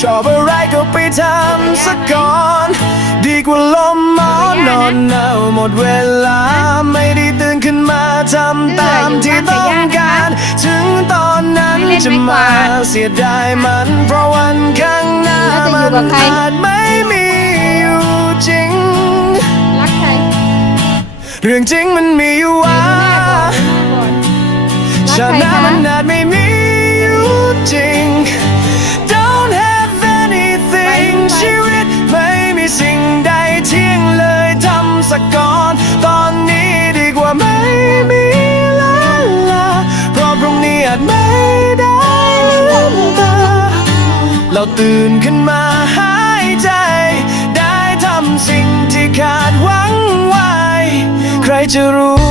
ชอบอะไรก็ไปทำสักก่อน ดีกว่าลมหมอนนอนหนาวหมดเวลา ไม่ได้ตื่นขึ้นมาทำตามที่ต้องการ ถึงตอนนั้นจะมาเสียดายมัน เพราะวันข้างหน้ามันอาจไม่มีอยู่จริงรักใครเรื่องจริงมันมีอยู่ว่ารักชาใครติหน้าคะมันอาจไม่มีอยู่จริง สักก่อน ตอนนี้ดีกว่าไม่มีลาลาเพราะพรุ่งนี้อาจไม่ได้ลืมตาเราตื่นขึ้นมาหายใจ ได้ทำสิ่งที่ขาดหวังไว้ ใครจะรู้